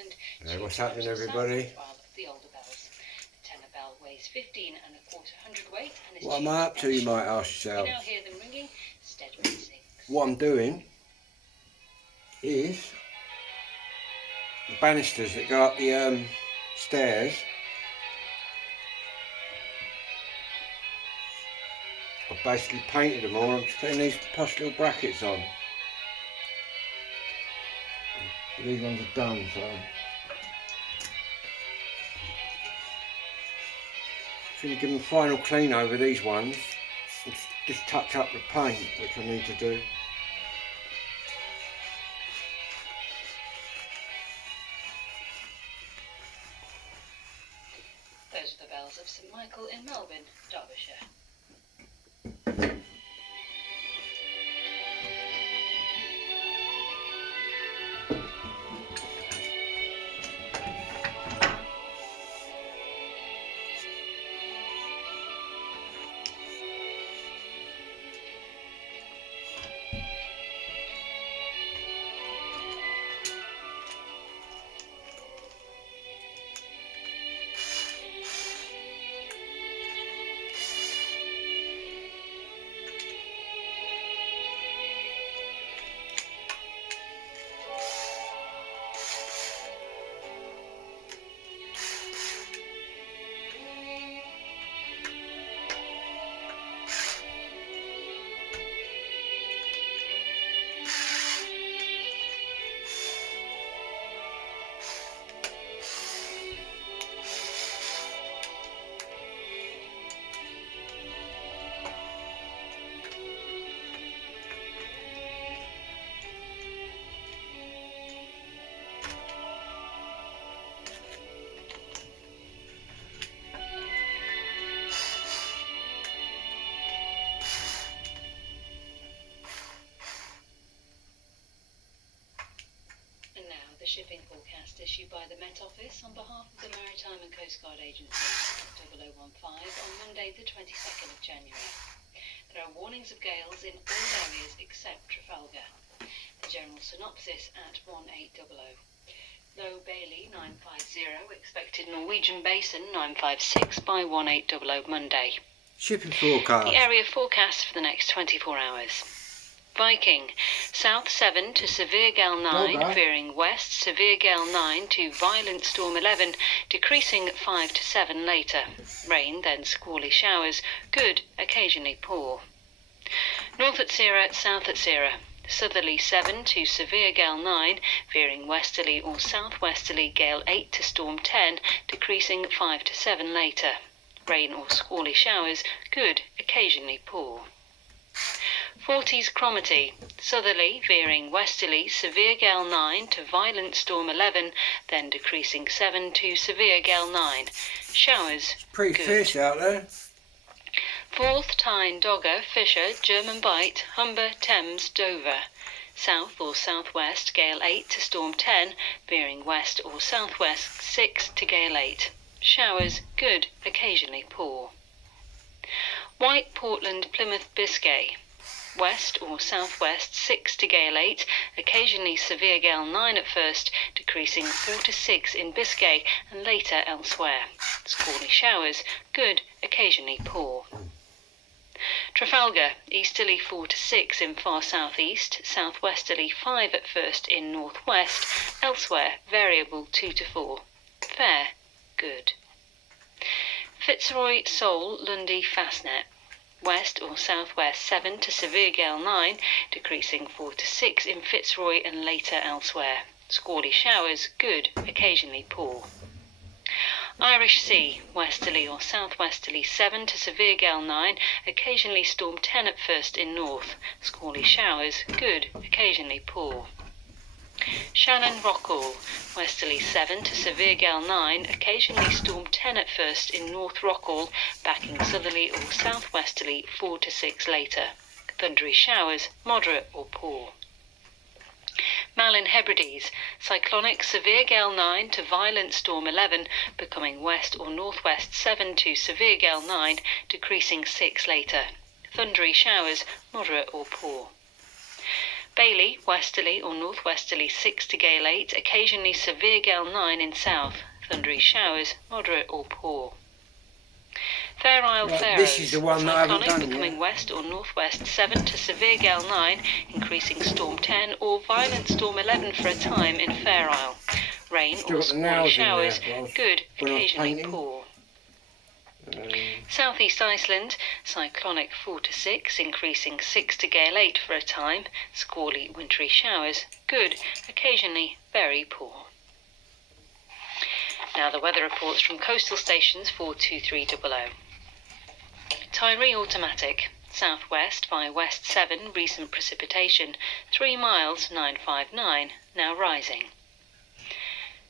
Portland. Hey, what's happening, everybody? The older bells. The tenor bell weighs 15 1/4 hundredweight and is. What am I up to, you might ask yourself? You now hear them ringing steadily 6. What I'm doing is the banisters that go up the stairs. I've basically painted them all. I'm just putting these posh little brackets on. These ones are done, so I'm going to give them a final clean over these ones and just touch up the paint, which I need to do. Those are the bells of St Michael in Melbourne, Derbyshire. The shipping forecast issued by the Met Office on behalf of the Maritime and Coast Guard Agency, 0015, on Monday the 22nd of January. There are warnings of gales in all areas except Trafalgar. A general synopsis at 1800. Low Bailey 950, expected Norwegian Basin 956 by 1800 Monday. Shipping forecast. The area forecast for the next 24 hours. Viking, south 7 to severe gale 9, veering west, severe gale 9 to violent storm 11, decreasing 5 to 7 later. Rain, then squally showers, good, occasionally poor. North at Sierra, south at Sierra. Southerly 7 to severe gale 9, veering westerly or southwesterly gale 8 to storm 10, decreasing 5 to 7 later. Rain or squally showers, good, occasionally poor. 40s Cromarty, southerly, veering westerly, severe gale 9 to violent storm 11, then decreasing 7 to severe gale 9. Showers, pretty good. fierce out there. 4th Tyne, Dogger, Fisher, German Bight, Humber, Thames, Dover. South or southwest, gale 8 to storm 10, veering west or southwest 6 to gale 8. Showers, good, occasionally poor. White Portland, Plymouth, Biscay. West or southwest 6 to gale 8, occasionally severe gale 9 at first, decreasing 4 to 6 in Biscay and later elsewhere. Squally showers, good, occasionally poor. Trafalgar, easterly 4 to 6 in far southeast, southwesterly 5 at first in northwest, elsewhere variable 2 to 4. Fair, good. Fitzroy, Seoul, Lundy, Fastnet. West or southwest 7 to severe gale 9, decreasing 4 to 6 in Fitzroy and later elsewhere. Squally showers, good, occasionally poor. Irish Sea, westerly or southwesterly 7 to severe gale 9, occasionally storm 10 at first in north. Squally showers, good, occasionally poor. Shannon Rockall, westerly 7 to severe gale 9, occasionally storm 10 at first in North Rockall, backing southerly or southwesterly 4 to 6 later. Thundery showers, moderate or poor. Malin Hebrides, cyclonic severe gale 9 to violent storm 11, becoming west or northwest 7 to severe gale 9, decreasing 6 later. Thundery showers, moderate or poor. Bailey, westerly or northwesterly 6 to gale 8, occasionally severe gale 9 in south, thundery showers, moderate or poor. Fair Isle, Right, Faroes, this is the one that I haven't cyclonic done becoming yet. west or northwest 7 to severe gale 9, increasing storm 10 or violent storm 11 for a time in Fair Isle. Rain Still or got the squally nails in there, showers, well, good, when I was occasionally painting. poor. Southeast Iceland, cyclonic 4 to 6, increasing 6 to gale 8 for a time, squally wintry showers, good, occasionally very poor. Now the weather reports from coastal stations 42300. Tyree automatic, southwest by west 7, recent precipitation, 3 miles 959, now rising.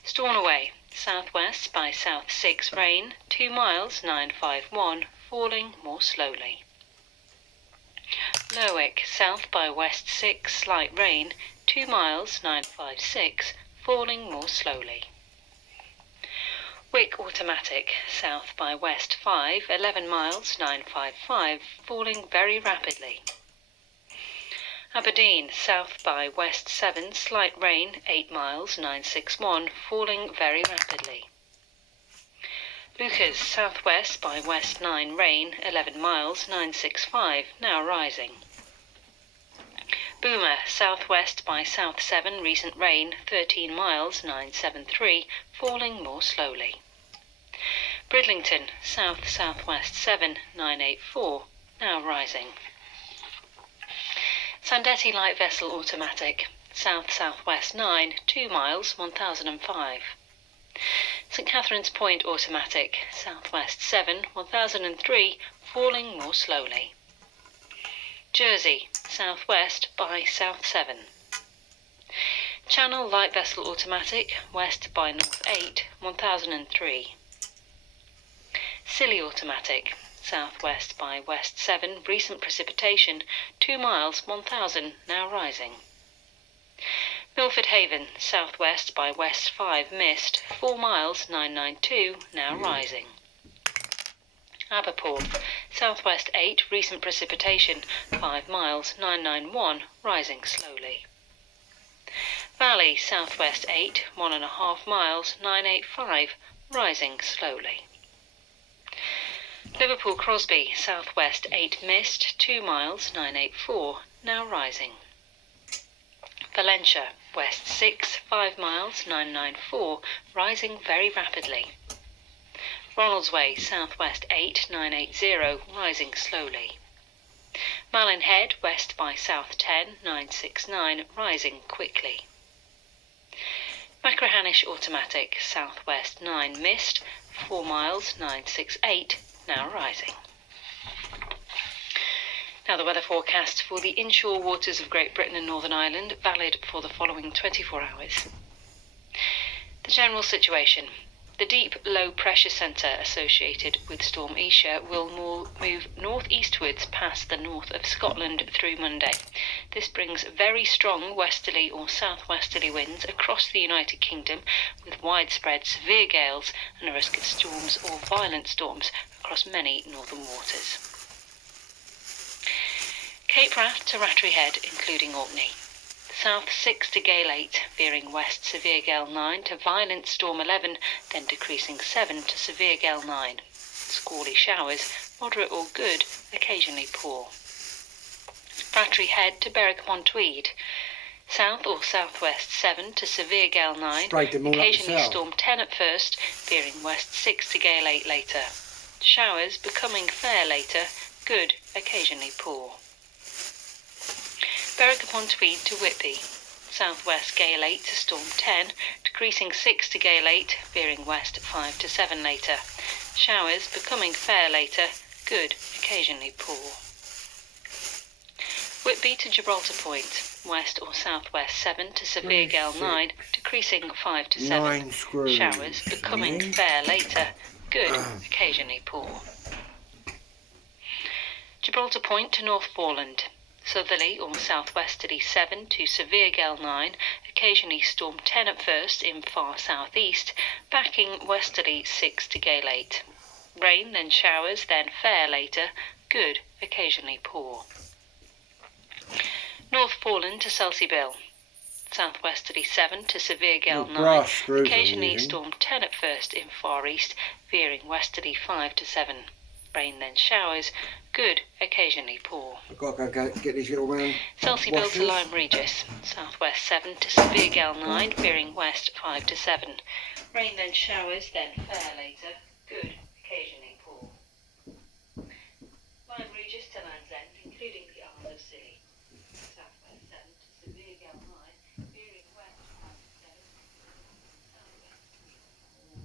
Stornoway, southwest by south 6, rain, 2 miles 951, falling more slowly. Lerwick, south by west 6, slight rain, 2 miles 956, falling more slowly. Wick automatic, south by west 5, 11 miles 955, falling very rapidly. Aberdeen, south by west 7, slight rain, 8 miles 961, falling very rapidly. Lucas, southwest by west 9, rain, 11 miles 965, now rising. Boomer, southwest by south 7, recent rain, 13 miles 973, falling more slowly. Bridlington, south-southwest 7, 984, now rising. Sandetti light vessel automatic, south-southwest 9, 2 miles 1005. St Catherine's Point automatic, southwest 7, 1003, falling more slowly. Jersey, southwest by south 7. Channel light vessel automatic, west by north 8, 1003. Scilly automatic, southwest by west 7, recent precipitation, 2 miles 1000, now rising. Milford Haven, southwest by west 5, mist, 4 miles 992, now rising. Aberporth, southwest 8, recent precipitation, 5 miles 991, rising slowly. Valley, southwest 8, 1.5 miles 985, rising slowly. Liverpool Crosby, southwest 8, mist, 2 miles 984, now rising. Valentia, west 6, 5 miles 994, rising very rapidly. Ronaldsway, southwest 8, 980, rising slowly. Malin Head, west by south 10, 969, rising quickly. Machrihanish automatic, southwest 9, mist, 4 miles 968, now rising. Now the weather forecast for the inshore waters of Great Britain and Northern Ireland, valid for the following 24 hours. The general situation. The deep low pressure centre associated with Storm Isha will move northeastwards past the north of Scotland through Monday. This brings very strong westerly or southwesterly winds across the United Kingdom, with widespread severe gales and a risk of storms or violent storms across many northern waters. Cape Wrath to Rattray Head, including Orkney. South 6 to gale 8, veering west severe gale 9 to violent storm 11, then decreasing 7 to severe gale 9. Squally showers, moderate or good, occasionally poor. Rattray Head to Berwick-upon-Tweed. South or southwest 7 to severe gale 9, occasionally storm 10 at first, veering west 6 to gale 8 later. Showers becoming fair later, good, occasionally poor. Berwick-upon-Tweed to Whitby. Southwest gale 8 to storm 10, decreasing 6 to gale 8, veering west 5 to 7 later. Showers becoming fair later, good, occasionally poor. Whitby to Gibraltar Point. West or southwest 7 to severe gale 9, decreasing 5 to 7. Showers becoming fair later, good, occasionally poor. Gibraltar Point to North Foreland. Southerly or southwesterly 7 to severe gale 9, occasionally storm 10 at first in far southeast, backing westerly 6 to gale 8. Rain, then showers, then fair later, good, occasionally poor. North Foreland to Selseybill. Southwesterly 7 to severe gale 9. Brass screws I'm Occasionally using. storm 10 at first in far east, veering westerly 5 to 7. Rain then showers, good, occasionally poor. I've got to go get these little round Selseybill to washers. Lyme Regis. Southwest 7 to severe gale 9, veering west 5 to 7. Rain then showers, then fair later, good, occasionally poor. Lyme Regis to Land's End, including the Isle of Scilly. Southwest 7 to severe gale 9, veering west 5 to 7. Southwest 3 to 4.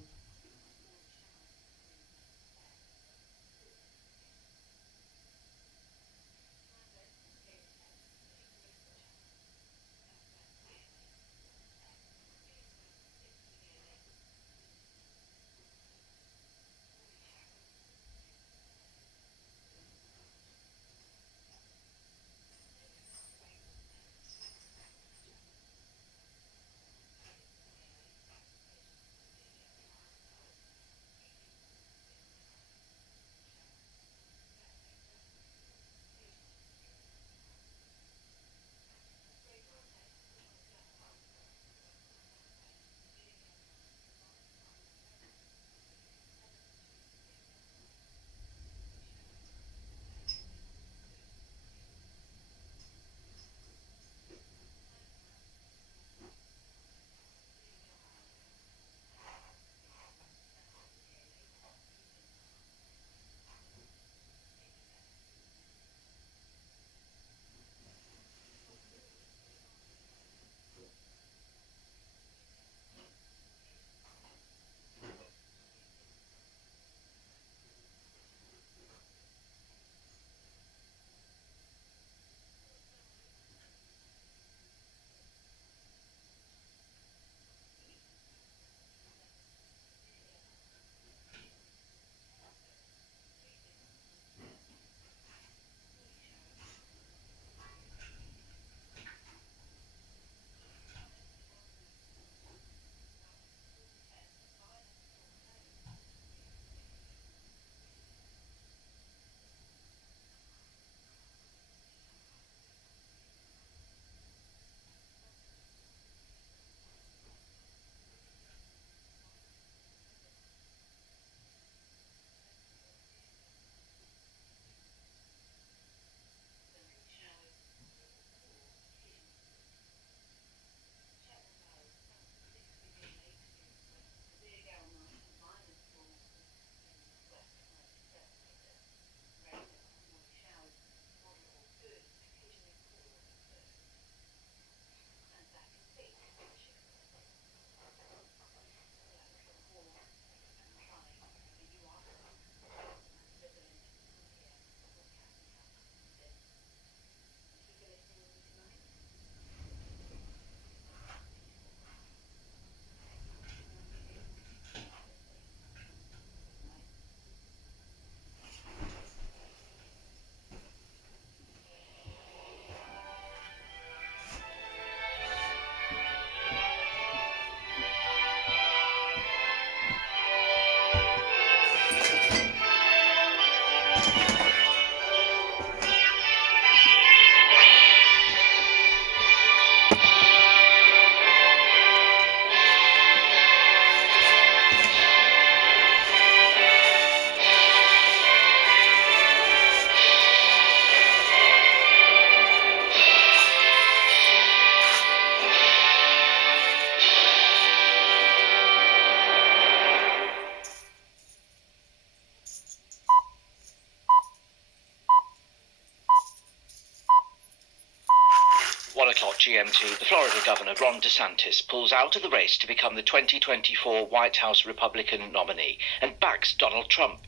GMT, the Florida Governor Ron DeSantis pulls out of the race to become the 2024 White House Republican nominee and backs Donald Trump.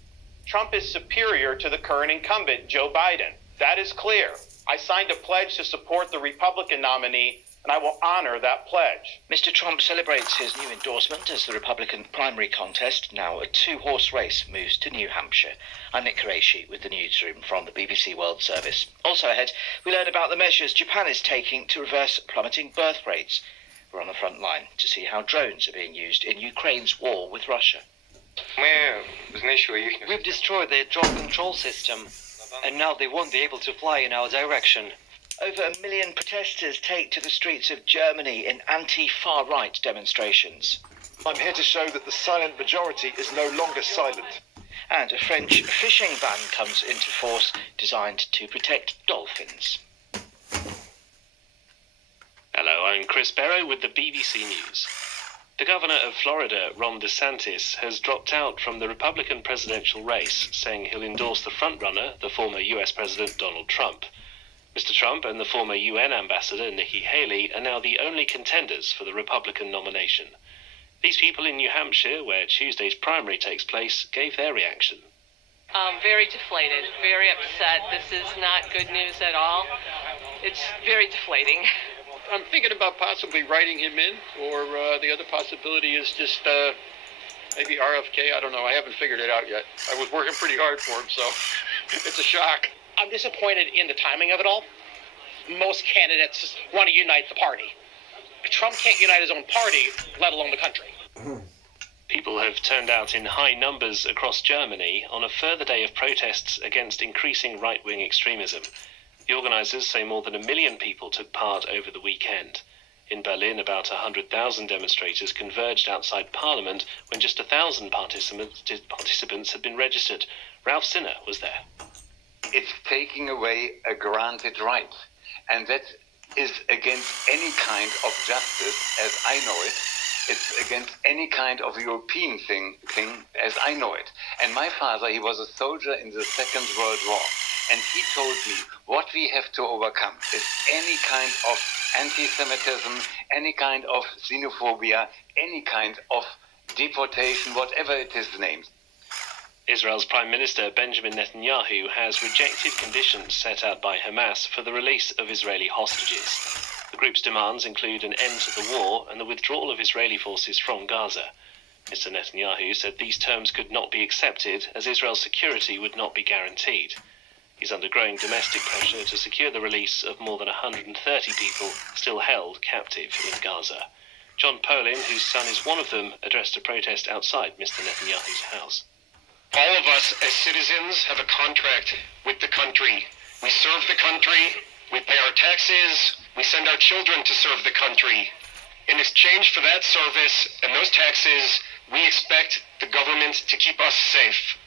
Trump is superior to the current incumbent, Joe Biden. That is clear. I signed a pledge to support the Republican nominee, and I will honor that pledge. Mr. Trump celebrates his new endorsement as the Republican primary contest. Now a two-horse race moves to New Hampshire. I'm Nick Qureshi with the newsroom from the BBC World Service. Also ahead, we learn about the measures Japan is taking to reverse plummeting birth rates. We're on the front line to see how drones are being used in Ukraine's war with Russia. We've destroyed their drone control system, and now they won't be able to fly in our direction. Over 1 million protesters take to the streets of Germany in anti-far-right demonstrations. I'm here to show that the silent majority is no longer silent. And a French fishing ban comes into force, designed to protect dolphins. Hello, I'm Chris Barrow with the BBC News. The governor of Florida, Ron DeSantis, has dropped out from the Republican presidential race, saying he'll endorse the frontrunner, the former US President Donald Trump. Mr. Trump and the former UN ambassador Nikki Haley are now the only contenders for the Republican nomination. These people in New Hampshire, where Tuesday's primary takes place, gave their reaction. Very deflated, very upset. This is not good news at all. It's very deflating. I'm thinking about possibly writing him in, or the other possibility is just maybe RFK. I don't know. I haven't figured it out yet. I was working pretty hard for him, so it's a shock. I'm disappointed in the timing of it all. Most candidates want to unite the party. Trump can't unite his own party, let alone the country. People have turned out in high numbers across Germany on a further day of protests against increasing right-wing extremism. The organisers say more than 1 million people took part over the weekend. In Berlin, about 100,000 demonstrators converged outside Parliament when just 1,000 participants had been registered. Ralph Sinner was there. It's taking away a granted right, and that is against any kind of justice as I know it. It's against any kind of European thing as I know it. And my father, he was a soldier in the Second World War, and he told me what we have to overcome is any kind of anti-Semitism, any kind of xenophobia, any kind of deportation, whatever it is named. Israel's Prime Minister Benjamin Netanyahu has rejected conditions set out by Hamas for the release of Israeli hostages. The group's demands include an end to the war and the withdrawal of Israeli forces from Gaza. Mr. Netanyahu said these terms could not be accepted as Israel's security would not be guaranteed. He's under growing domestic pressure to secure the release of more than 130 people still held captive in Gaza. John Polin, whose son is one of them, addressed a protest outside Mr. Netanyahu's house. All of us as citizens have a contract with the country. We serve the country, we pay our taxes, we send our children to serve the country. In exchange for that service and those taxes, we expect the government to keep us safe.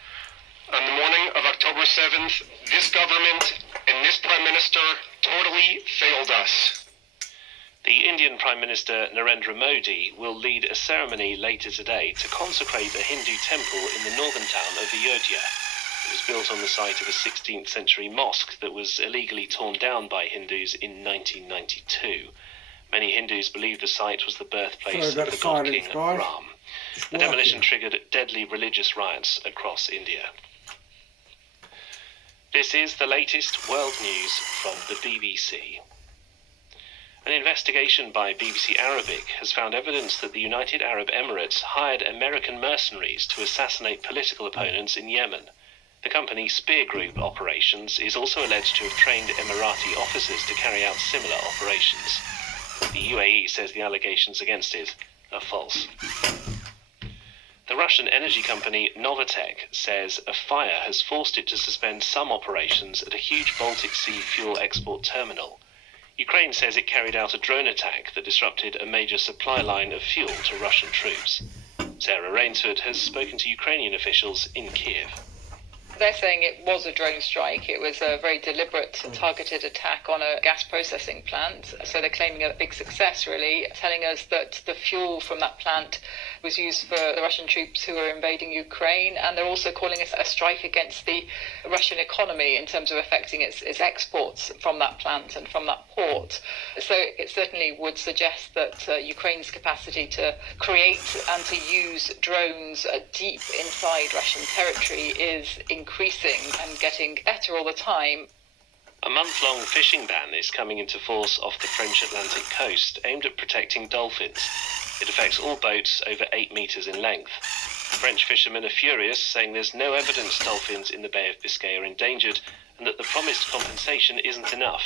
On the morning of October 7th, this government and this Prime Minister totally failed us. The Indian Prime Minister Narendra Modi will lead a ceremony later today to consecrate a Hindu temple in the northern town of Ayodhya. It was built on the site of a 16th century mosque that was illegally torn down by Hindus in 1992. Many Hindus believe the site was the birthplace of the god king Ram. The demolition triggered deadly religious riots across India. This is the latest world news from the BBC. An investigation by BBC Arabic has found evidence that the United Arab Emirates hired American mercenaries to assassinate political opponents in Yemen. The company Spear Group Operations is also alleged to have trained Emirati officers to carry out similar operations. The UAE says the allegations against it are false. The Russian energy company Novatek says a fire has forced it to suspend some operations at a huge Baltic Sea fuel export terminal. Ukraine says it carried out a drone attack that disrupted a major supply line of fuel to Russian troops. Sarah Rainsford has spoken to Ukrainian officials in Kiev. They're saying it was a drone strike. It was a very deliberate, targeted attack on a gas processing plant. So they're claiming a big success, really, telling us that the fuel from that plant was used for the Russian troops who were invading Ukraine. And they're also calling it a strike against the Russian economy in terms of affecting its exports from that plant and from that port. So it certainly would suggest that Ukraine's capacity to create and to use drones deep inside Russian territory is increasing and getting better all the time. A month-long fishing ban is coming into force off the French Atlantic coast, aimed at protecting dolphins. It affects all boats over 8 metres in length. French fishermen are furious, saying there's no evidence dolphins in the Bay of Biscay are endangered and that the promised compensation isn't enough.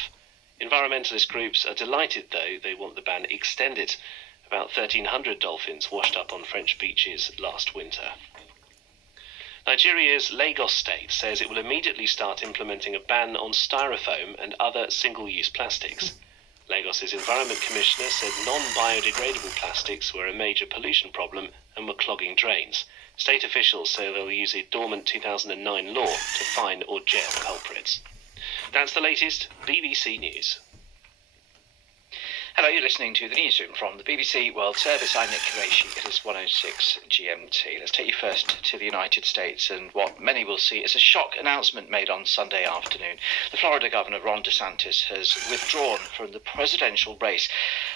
Environmentalist groups are delighted, though. They want the ban extended. About 1,300 dolphins washed up on French beaches last winter. Nigeria's Lagos state says it will immediately start implementing a ban on styrofoam and other single-use plastics. Lagos's Environment Commissioner said non-biodegradable plastics were a major pollution problem and were clogging drains. State officials say they'll use a dormant 2009 law to fine or jail culprits. That's the latest BBC News. Hello, you're listening to the newsroom from the BBC World Service. I'm Nick Qureshi. It is 1:06 GMT. Let's take you first to the United States and what many will see as a shock announcement made on Sunday afternoon. The Florida Governor, Ron DeSantis, has withdrawn from the presidential race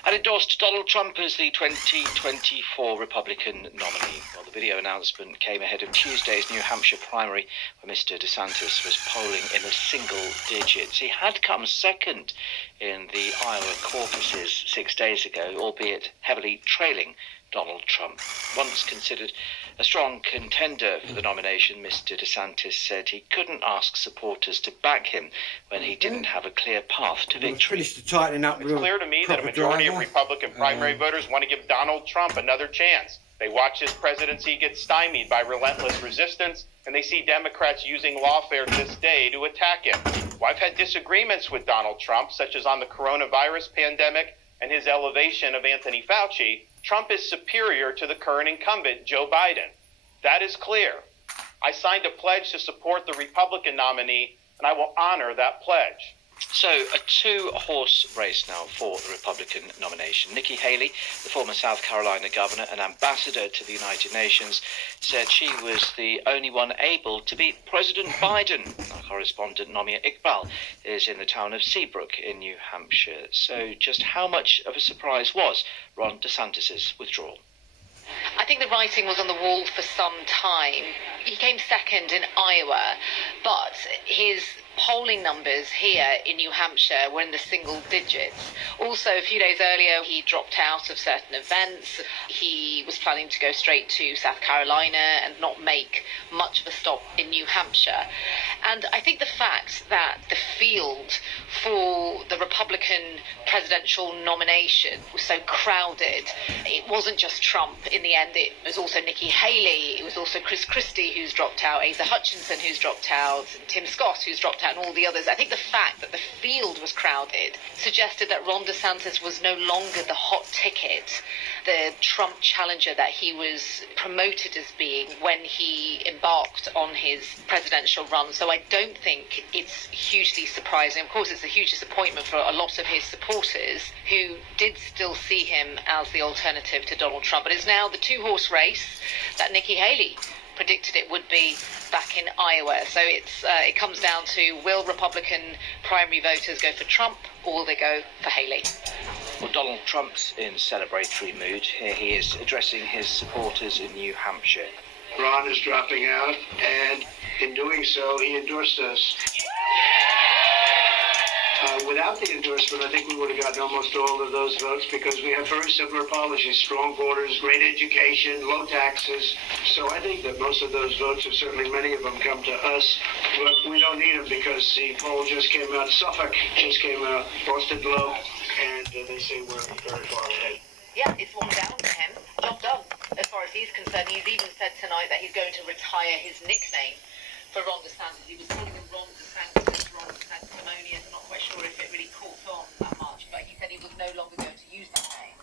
and endorsed Donald Trump as the 2024 Republican nominee. Well, the video announcement came ahead of Tuesday's New Hampshire primary, where Mr. DeSantis was polling in the single digits. He had come second in the Iowa caucuses 6 days ago, albeit heavily trailing Donald Trump. Once considered a strong contender for the nomination, Mr. DeSantis said he couldn't ask supporters to back him when he didn't have a clear path to victory. It's clear to me that a majority of Republican primary voters want to give Donald Trump another chance. They watch his presidency get stymied by relentless resistance, and they see Democrats using lawfare this day to attack him. Well, I've had disagreements with Donald Trump, such as on the coronavirus pandemic and his elevation of Anthony Fauci. Trump is superior to the current incumbent, Joe Biden. That is clear. I signed a pledge to support the Republican nominee, and I will honor that pledge. So, a two-horse race now for the Republican nomination. Nikki Haley, the former South Carolina governor and ambassador to the United Nations, said she was the only one able to beat President Biden. Our correspondent, Nomia Iqbal, is in the town of Seabrook in New Hampshire. So, just how much of a surprise was Ron DeSantis' withdrawal? I think the writing was on the wall for some time. He came second in Iowa, but his polling numbers here in New Hampshire were in the single digits. Also, a few days earlier, he dropped out of certain events. He was planning to go straight to South Carolina and not make much of a stop in New Hampshire. And I think the fact that the field for the Republican presidential nomination was so crowded, it wasn't just Trump in the end, it was also Nikki Haley, it was also Chris Christie who's dropped out, Asa Hutchinson who's dropped out, Tim Scott who's dropped out, and all the others. I think the fact that the field was crowded suggested that Ron DeSantis was no longer the hot ticket, the Trump challenger that he was promoted as being when he embarked on his presidential run. So I don't think it's hugely surprising. Of course, it's a huge disappointment for a lot of his supporters who did still see him as the alternative to Donald Trump. But it's now the two-horse race that Nikki Haley predicted it would be back in Iowa. So it comes down to, will Republican primary voters go for Trump or will they go for Haley? Well, Donald Trump's in celebratory mood. Here he is addressing his supporters in New Hampshire. Ron is dropping out, and in doing so, he endorsed us. Without the endorsement, I think we would have gotten almost all of those votes because we have very similar policies: strong borders, great education, low taxes. So I think that most of those votes, or certainly many of them, come to us. But we don't need them because the poll just came out. Suffolk just came out, Boston Globe, and they say we're very far ahead. Yeah, it's one down for him. Job done. As far as he's concerned, he's even said tonight that he's going to retire his nickname for Ron DeSantis. He was calling him Ron DeSantis, Ron DeSanctimonious. I'm not quite sure if it really caught on that much, but he said he was no longer going to use that name.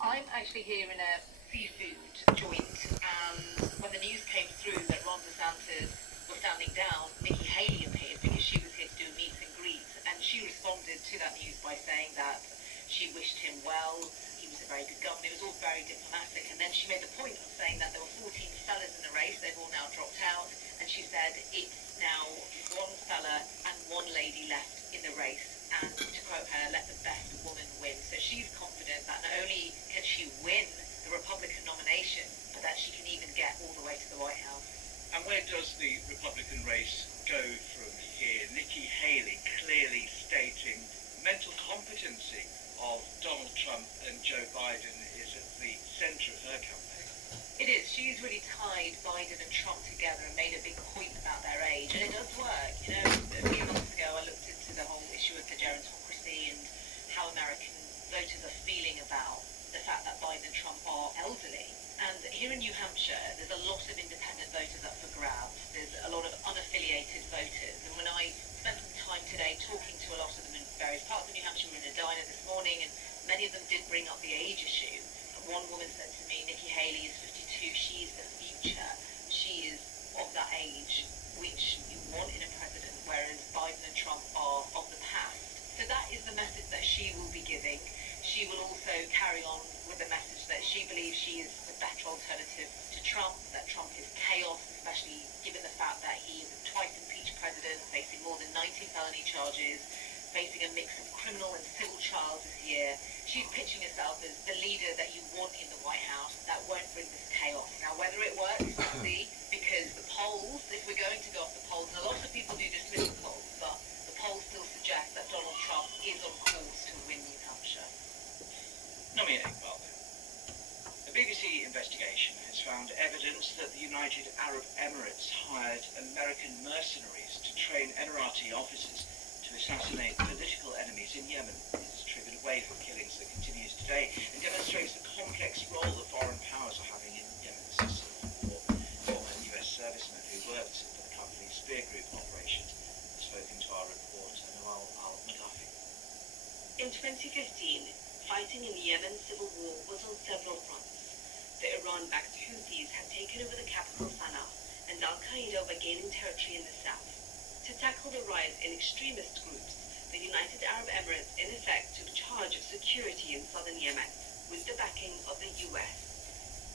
I'm actually here in a seafood joint, and when the news came through that Ron DeSantis was standing down, Nikki Haley appeared because she was here to do meets and greets, and she responded to that news by saying that she wished him well. He was a very good governor. It was all very diplomatic, and then she made the point of saying that there were 14 fellas in the race. They've all now dropped out, and she said it's now one fella and one lady left in the race, and to quote her, let the best woman win. So she's confident that not only can she win the Republican nomination, but that she can even get all the way to the White House. And where does the Republican race go from here? Nikki Haley clearly stating mental competency of Donald Trump and Joe Biden is at the centre of her campaign. It is. She's really tied Biden and Trump together and made a big point about their age, and it does work. You know, a few months ago I looked into the whole issue of the gerontocracy and how American voters are feeling about the fact that Biden and Trump are elderly. And here in New Hampshire, there's a lot of independent voters up for grabs. There's a lot of unaffiliated voters. And when I spent some time today talking to a lot of them in various parts of New Hampshire, we were in a diner this morning, and many of them did bring up the age issue. And one woman said to me, Nikki Haley is 52, she's the future. She is of that age which you want in a president, whereas Biden and Trump are of the past. So that is the message that she will be giving. She will also carry on with the message that she believes she is the better alternative to Trump, that Trump is chaos, especially given the fact that he is a twice impeached president, facing more than 90 felony charges, facing a mix of criminal and civil trials this year. She's pitching herself as the leader that you want in the White House that won't bring this chaos. Now, whether it works, we'll see, because the polls, if we're going to go off the polls, and a lot of people do dismiss the polls, but the polls still suggest that Donald Trump is on course to win New Hampshire. Nominating Bob. A BBC investigation has found evidence that the United Arab Emirates hired American mercenaries to train Emirati officers to assassinate political enemies in Yemen. This has triggered a wave of killings that continues today and demonstrates the complex role that foreign powers are having in Yemen's civil war. Former US servicemen who worked for the company's Spear Group operations have spoken to our reporter Noel Al-Madafi. In 2015, fighting in the Yemen civil war was on several fronts. The Iran-backed Houthis had taken over the capital Sana'a, and Al-Qaeda were gaining territory in the south. To tackle the rise in extremist groups, the United Arab Emirates in effect took charge of security in southern Yemen, with the backing of the US.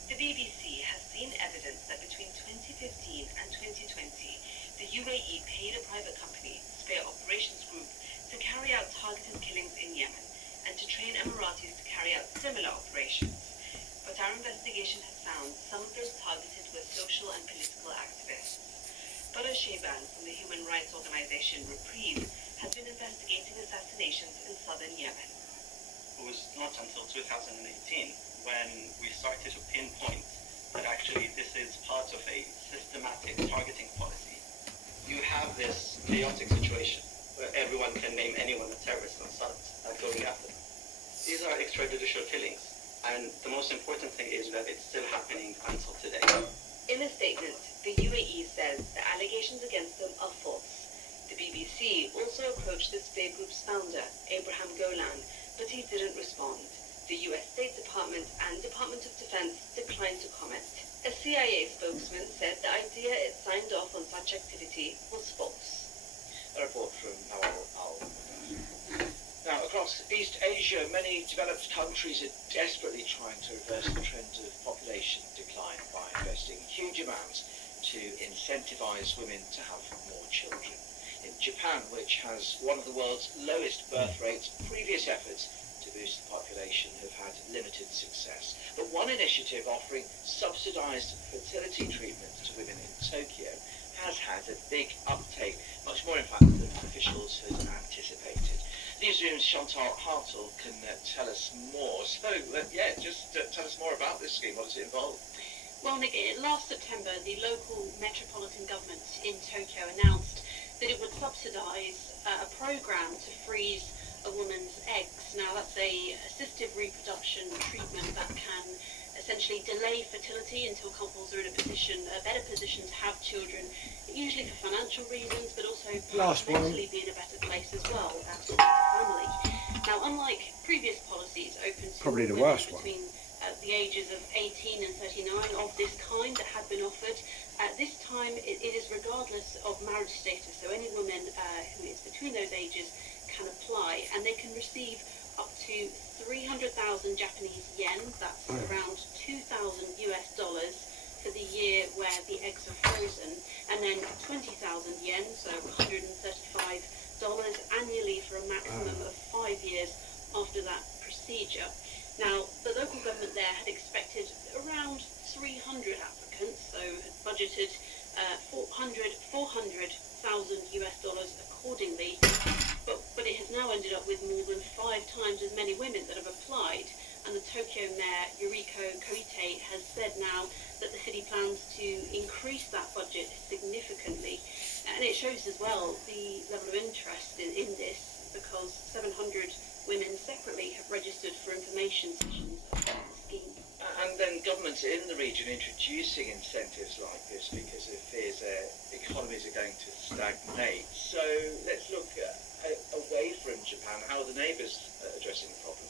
The BBC has seen evidence that between 2015 and 2020, the UAE paid a private company, Spear Operations Group, to carry out targeted killings in Yemen, and to train Emiratis to carry out similar operations. But our investigation has found some of those targeted were social and political activists. Badr Shayban from the human rights organization Reprieve has been investigating assassinations in southern Yemen. It was not until 2018 when we started to pinpoint that actually this is part of a systematic targeting policy. You have this chaotic situation where everyone can name anyone a terrorist and start going after them. These are extrajudicial killings, and the most important thing is that it's still happening until today. In a statement, the UAE says the allegations against them are false. The BBC also approached the Spear Group's founder, Abraham Golan, but he didn't respond. The US State Department and Department of Defense declined to comment. A CIA spokesman said the idea it signed off on such activity was false. A report from Noel Al. Now, across East Asia, many developed countries are desperately trying to reverse the trend of population decline by investing huge amounts to incentivize women to have more children. In Japan, which has one of the world's lowest birth rates, previous efforts to boost the population have had limited success. But one initiative offering subsidized fertility treatment to women in Tokyo has had a big uptake, much more in fact than officials had anticipated. Newsroom's Chantal Hartle can tell us more. So, just tell us more about this scheme. What does it involve? Well, Nick, last September, the local metropolitan government in Tokyo announced that it would subsidise a programme to freeze a woman's eggs. Now, that's a assistive reproduction treatment that can essentially delay fertility until couples are in a better position to have children, usually for financial reasons, but also mentally be in a better place as well as a family. Now, unlike previous policies open to probably the women worst between the ages of 18 and 39 of this kind that had been offered, this time it is regardless of marriage status. So any woman who is between those ages can apply, and they can receive up to 300,000 Japanese yen, that's around $2,000 for the year where the eggs are frozen, and then 20,000 yen, so $135 annually for a maximum of 5 years after that procedure. Now, the local government there had expected around 300 applicants, so had budgeted $400,000 accordingly, but it has now ended up with more than 5 times as many women that have applied, and the Tokyo mayor, Yuriko Koike, has said now that the city plans to increase that budget significantly, and it shows as well the level of interest in this, because 700 women separately have registered for information sessions. scheme. And then governments in the region introducing incentives like this because it fears their economies are going to stagnate. So let's look away from Japan. How are the neighbours addressing the problem?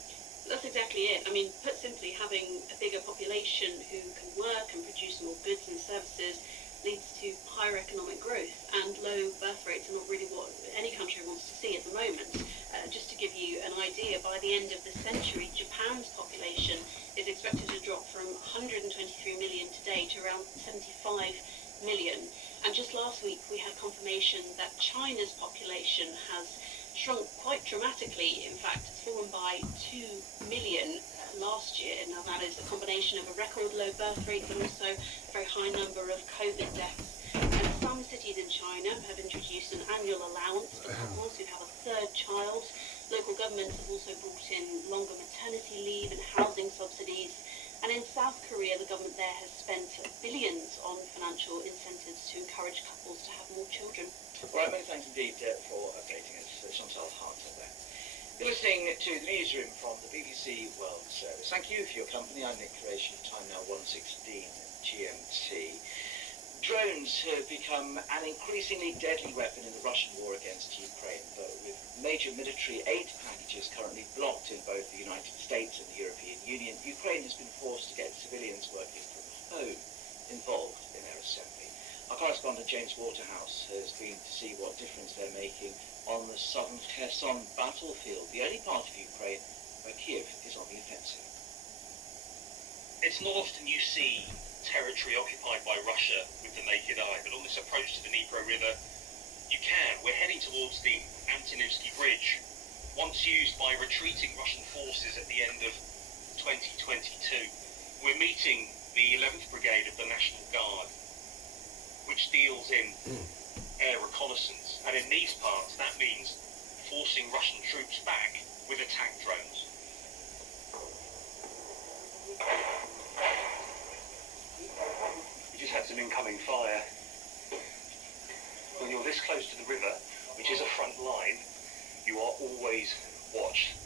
That's exactly it. I mean, put simply, having a bigger population who can work and produce more goods and services leads to higher economic growth, and low birth rates are not really what any country wants to see at the moment. Just to give you an idea, by the end of the century, Japan's population is expected to drop from 123 million today to around 75 million. And just last week we had confirmation that China's population has shrunk quite dramatically. In fact, it's fallen by 2 million last year. Now that is a combination of a record low birth rate but also a very high number of COVID deaths. And some cities in China have introduced an annual allowance for couples who have a third child. Local governments have also brought in longer maternity leave and housing subsidies. And in South Korea, the government there has spent billions on financial incentives to encourage couples to have more children. All right, many thanks indeed for updating us. Chantal Hart there. You're listening to the newsroom from the BBC World Service. Thank you for your company. I'm Nick Creation. Time now 1:16 GMT. Drones have become an increasingly deadly weapon in the Russian war against Ukraine, but with major military aid packages currently blocked in both the United States and the European Union, Ukraine has been forced to get civilians working from home involved in their assembly. Our correspondent James Waterhouse has been to see what difference they're making on the southern Kherson battlefield, the only part of Ukraine where Kiev is on the offensive. It's not often you see territory occupied by Russia with the naked eye, but on this approach to the Dnipro River, you can. We're heading towards the Antonivsky Bridge, once used by retreating Russian forces at the end of 2022. We're meeting the 11th Brigade of the National Guard, which deals in air reconnaissance, and in these parts that means forcing Russian troops back with attack drones. We just had some incoming fire. When you're this close to the river, which is a front line, you are always watched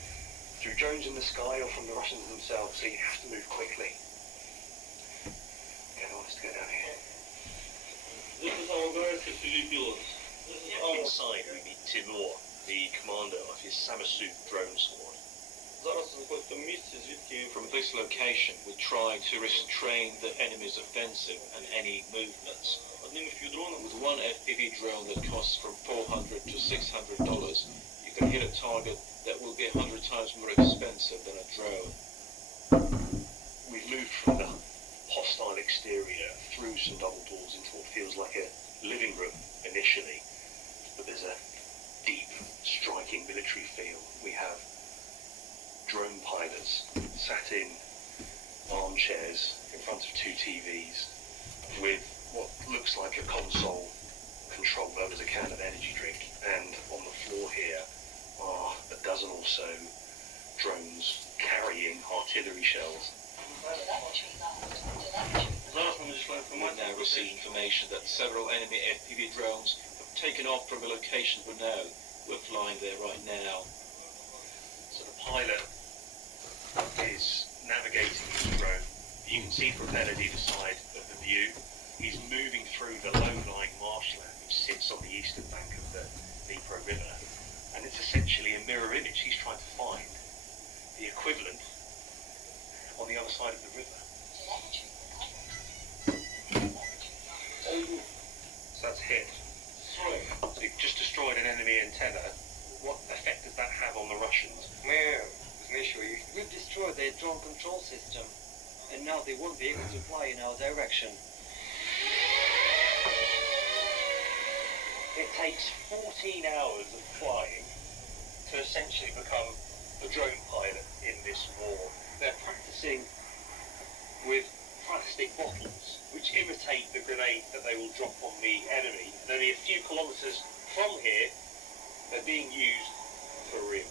through drones in the sky or from the Russians themselves, so you have to move quickly. Okay, I want us to go down here. This is our very civilians. Inside we meet Timur, the commander of his Samasu drone squad. From this location, we try to restrain the enemy's offensive and any movements. With one FPV drone that costs from $400 to $600, you can hit a target that will be 100 times more expensive than a drone. We've moved from the hostile exterior through some double doors into what feels like a living room initially, but there's a deep, striking military feel. We have drone pilots sat in armchairs in front of two TVs with what looks like a console controlled over a can of energy drink, and on the floor here are a dozen or so drones carrying artillery shells. We now receive information that several enemy FPV drones have taken off from a location we're flying there right now. So the pilot is navigating his drone. You can see propeller either side of the view. He's moving through the low-lying marshland which sits on the eastern bank of the Dnipro River, and it's essentially a mirror image. He's trying to find the equivalent on the other side of the river. So that's hit. So you've just destroyed an enemy antenna. What effect does that have on the Russians? We've destroyed their drone control system, and now they won't be able to fly in our direction. It takes 14 hours of flying to essentially become a drone pilot in this war. They're practicing with plastic bottles, which imitate the grenade that they will drop on the enemy. And only a few kilometers from here, they're being used for real.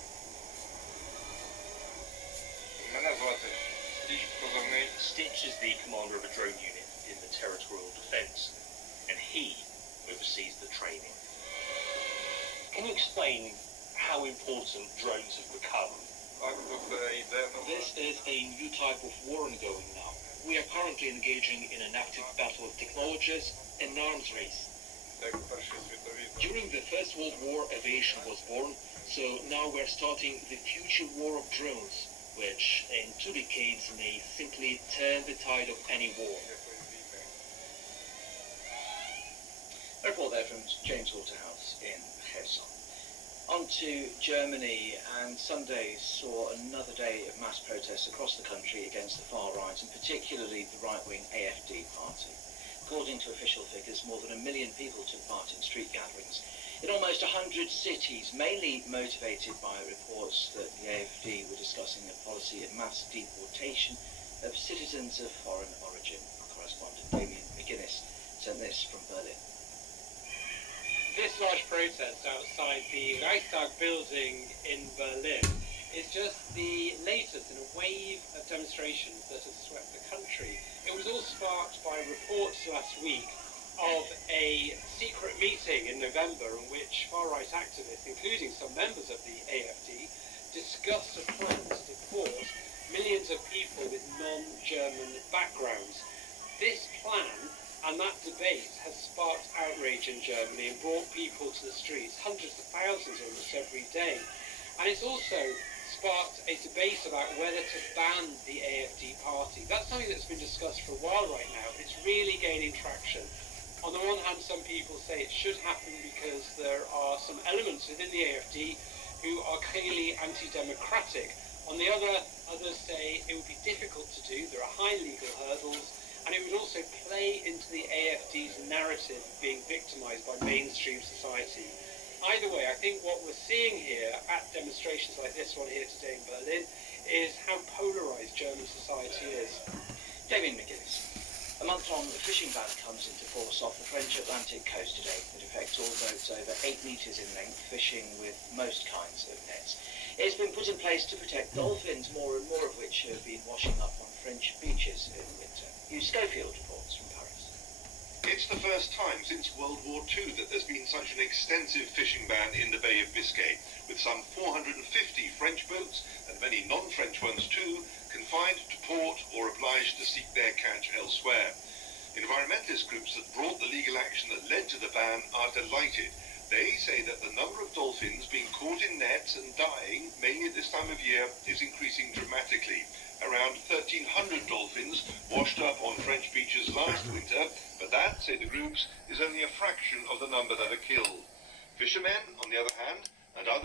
Stitch is the commander of a drone unit in the territorial defence, and he oversees the training. Can you explain how important drones have become This is a new type of war ongoing now. We are currently engaging in an active battle of technologies and arms race. During the First World War, aviation was born, so now we're starting the future war of drones, which in 2 decades may simply turn the tide of any war. A report there from James Waterhouse in Kherson. On to Germany, and Sunday saw another day of mass protests across the country against the far right, and particularly the right-wing AfD party. According to official figures, more than 1 million people took part in street gatherings in almost 100 cities, mainly motivated by reports that the AfD were discussing a policy of mass deportation of citizens of foreign origin. Correspondent Damien McGuinness sent this from Berlin. This large protest outside the Reichstag building in Berlin is just the latest in a wave of demonstrations that has swept the country. It was all sparked by reports last week of a secret meeting in November in which far-right activists, including some members of the AfD, discussed a plan to deport millions of people with non-German backgrounds. This plan and that debate has sparked outrage in Germany and brought people to the streets, hundreds of thousands almost every day. And it's also sparked a debate about whether to ban the AfD party. That's something that's been discussed for a while right now. It's really gaining traction. On the one hand, some people say it should happen because there are some elements within the AfD who are clearly anti-democratic. On the other, others say it would be difficult to do. There are high legal hurdles. And it would also play into the AfD's narrative of being victimised by mainstream society. Either way, I think what we're seeing here at demonstrations like this one here today in Berlin is how polarised German society is. Damien McGuinness. A month-long fishing ban comes into force off the French Atlantic coast today. It affects all boats over 8 metres in length, fishing with most kinds of nets. It's been put in place to protect dolphins, more and more of which have been washing up on French beaches in winter. Hugh Schofield reports from Paris. It's the first time since World War II that there's been such an extensive fishing ban in the Bay of Biscay, with some 450 French boats, and many non-French ones too, confined to port or obliged to seek their catch elsewhere. Environmentalist groups that brought the legal action that led to the ban are delighted. They say that the number of dolphins being caught in nets and dying, mainly at this time of year, is increasing dramatically. Around 1,300 dolphins washed up on French beaches last winter, but that, say the groups, is only a fraction of the number that are killed. Fishermen, on the other hand, and others